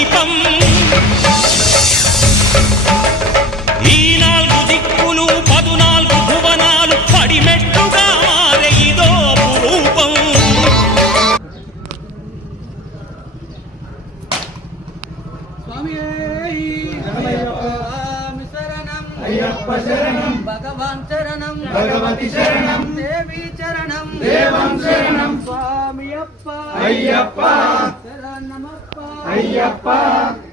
శుభదీపం ఈ నాలుగు దిక్కులు పదునాలుగు భువనాలు పడిమెట్టుగా మారే ఇదో రూపం స్వామి శరణం. అయ్యప్ప శరణం. భగవాన్ శరణం. భగవతి శరణం. దేవి చరణం దేవం శరణం. స్వామి అప్ప అయ్యప్ప శరణమప్ప అయ్యప్ప. కరుణించప్ప అయ్యప్ప